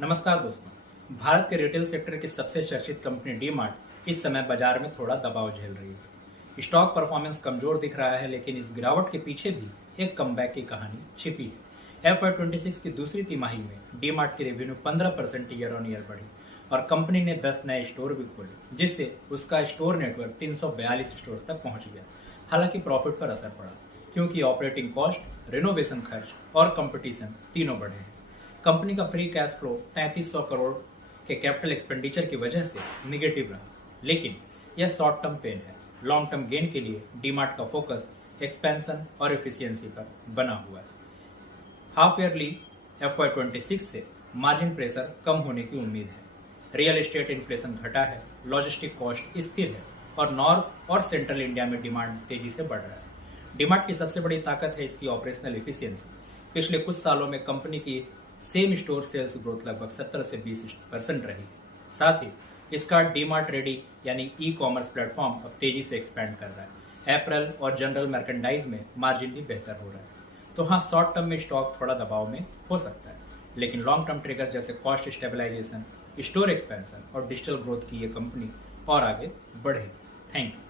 नमस्कार दोस्तों। भारत के रिटेल सेक्टर की सबसे चर्चित कंपनी डी-मार्ट इस समय बाजार में थोड़ा दबाव झेल रही है। स्टॉक परफॉर्मेंस कमजोर दिख रहा है, लेकिन इस गिरावट के पीछे भी एक कमबैक की कहानी छिपी है। FY26 की दूसरी तिमाही में डी-मार्ट की रेवेन्यू 15% ईयर ऑन ईयर बढ़ी और कंपनी ने 10 नए स्टोर भी खोले, जिससे उसका स्टोर नेटवर्क 342 स्टोर्स तक पहुंच गया। हालांकि प्रॉफिट पर असर पड़ा, क्योंकि ऑपरेटिंग कॉस्ट, रिनोवेशन खर्च और कंपटीशन तीनों बढ़े हैं। कंपनी का फ्री कैश फ्लो 3300 करोड़ के कैपिटल एक्सपेंडिचर की वजह से निगेटिव रहा, लेकिन यह शॉर्ट टर्म पेन है। लॉन्ग टर्म गेन के लिए डीमार्ट का फोकस एक्सपेंशन और एफिशिएंसी पर बना हुआ है। हाफ ईयरली FY26 से मार्जिन प्रेशर कम होने की उम्मीद है। रियल एस्टेट इन्फ्लेशन घटा है, लॉजिस्टिक कॉस्ट स्थिर है और नॉर्थ और सेंट्रल इंडिया में डिमांड तेजी से बढ़ रहा है। डीमार्ट की सबसे बड़ी ताकत है इसकी ऑपरेशनल एफिशिएंसी। पिछले कुछ सालों में कंपनी की सेम स्टोर सेल्स ग्रोथ लगभग 17 से 20% रही। साथ ही इसका डीमार्ट रेडी यानी ई कॉमर्स प्लेटफॉर्म अब तेजी से एक्सपैंड कर रहा है। अप्रैल और जनरल मर्केंडाइज में मार्जिन भी बेहतर हो रहा है। तो हाँ, शॉर्ट टर्म में स्टॉक थोड़ा दबाव में हो सकता है, लेकिन लॉन्ग टर्म ट्रिगर जैसे कॉस्ट स्टेबलाइजेशन, स्टोर एक्सपेंशन और डिजिटल ग्रोथ की ये कंपनी और आगे बढ़ेगी। Thank you.